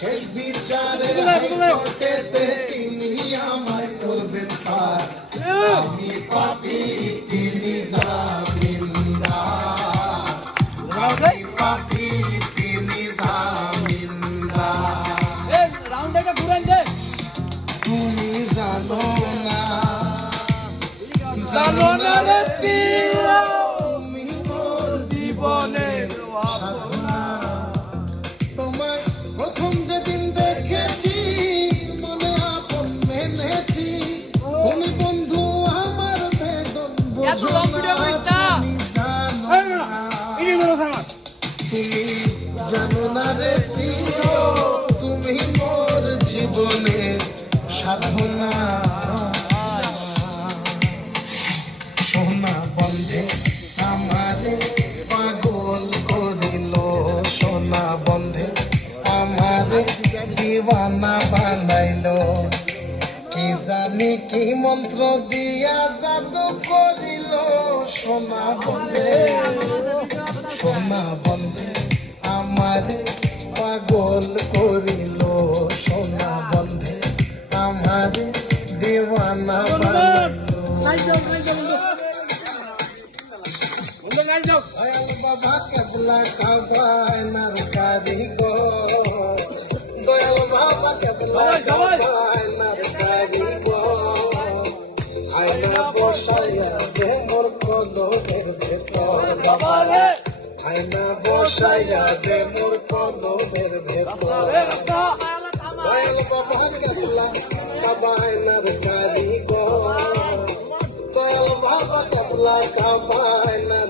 শেষ বিচারের। হাইকোর্টেতে তিনি আমায় করবেন পার। আমি পাপি তিনি জামিনদার। আমি পাপি তিনি জামিনদার। তুমি জানো না। জানো না রে তুমি জানো না রে প্রিয়, তুমি মোর জীবনের সাধনা সোনা বন্ধে আমারে পাগল করিল সোনা বন্ধে আমারে দিওয়ানা বানাইল কি জানি কি মন্ত্র দিয়া জাদু করিল, সোনা বন্ধে। আমারে পাগল করিল সোনা বন্ধে। আমারে দিওয়ানা বাবা কেবলা কাবায় নার কারিগো দয়াল বাবা কেবলা কাবায় নার কারিগো আয়না বসাইয়া দে মোর কলমের ভেতর। বাবা আয়না বসাইয়া দে মোর কলমের ভেতর। দয়াল বাবা কেবলা কাবায় নার কারিগো দয়াল বাবা কাবায় নার